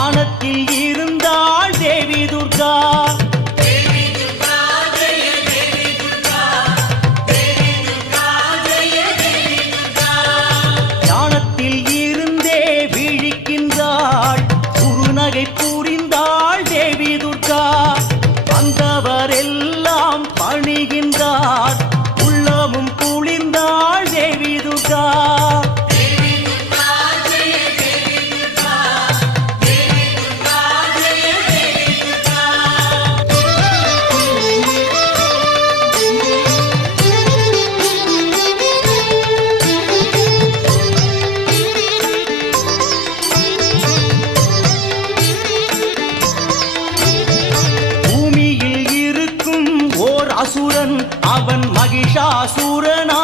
ஞானத்தில் இருந்தாள் தேவி துர்கா. ஞானத்தில் இருந்தே விழிக்கின்றாள், குறுநகை புரிந்தாள் தேவி துர்கா. வந்தவரெல்லாம் பணிகின்றார், உள்ளமும் குளிர்ந்தாள் தேவி துர்கா. பூமியில் இருக்கும் ஓர் அசுரன், அவன் மகிஷாசூரனா